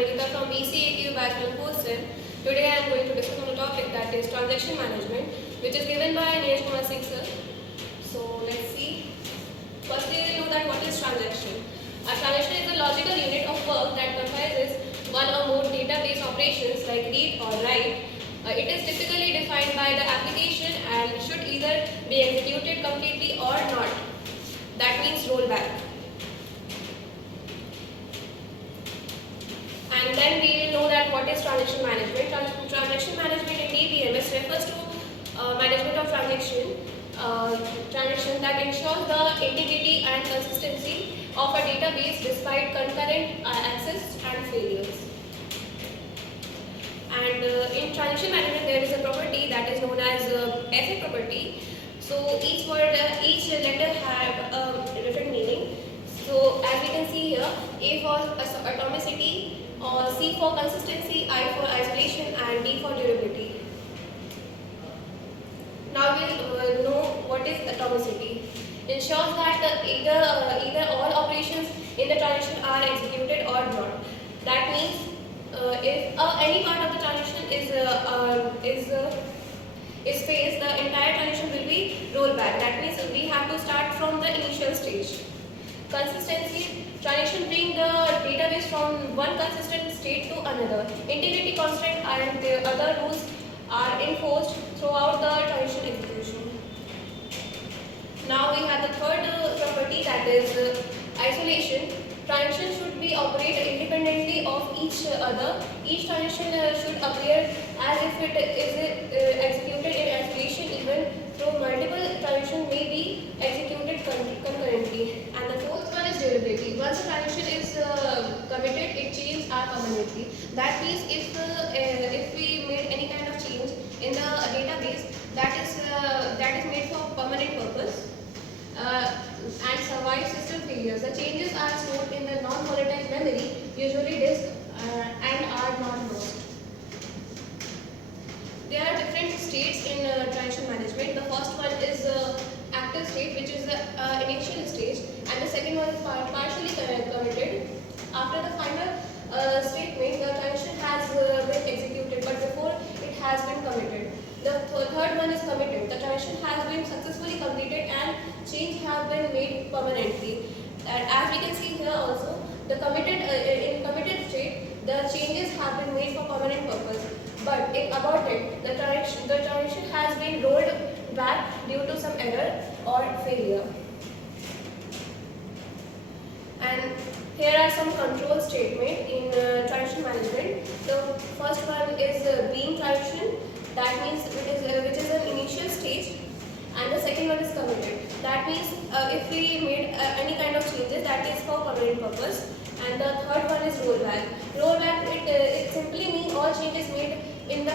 Nikita from BCAQ Bachelor Course. Today I am going to discuss on a topic that is transaction management, which is given by Neeraj Kumar Singh sir. So let's see. Firstly, we know that what is transaction. A transaction is a logical unit of work that comprises one or more database operations like read or write. It is typically defined by the application and should either be executed completely or not. That means rollback. And then we will know that what is transaction management. Transaction management in DBMS refers to management of transaction that ensures the integrity and consistency of a database despite concurrent access and failures. And in transaction management, there is a property that is known as FA property. So each letter have a different meaning. So as we can see here, A for atomicity, or C for consistency, I for isolation, and D for durability. Now we'll know what is atomicity. Ensures that either all operations in the transaction are executed or not. That means if any part of the transaction is phased, the entire transaction will be rolled back. That means we have to start from the initial stage. Consistency, transaction bring the database from one consistent state to another. Integrity constraint and the other rules are enforced throughout the transaction execution. Now we have the third property, that is isolation. Transaction should be operated independently of each other. Each transaction should appear as if it is executed in isolation, even though multiple transactions may be executed concurrently. And the fourth one is durability. Once a transaction is committed, its changes are permanently. That means if we made any kind of change in the database, that is made for permanent purpose. And survive system failures. The changes are stored in the non-volatile memory, usually disk, and are not lost. There are different states in transaction management. The first one is active state, which is the initial stage, and the second one is partially committed. After the final statement, the transaction has been executed, but before it has been committed. The third one is committed. The transaction has been successfully completed and change have been made permanently. And as we can see here also, the in committed state, the changes have been made for permanent purpose. But if aborted, the transaction has been rolled back due to some error or failure. And here are some control statements in transaction management. The first one is being transaction. That means which is an initial stage, and the second one is committed. That means if we made any kind of changes, that is for permanent purpose. And the third one is rollback. Rollback, it simply means all changes made in the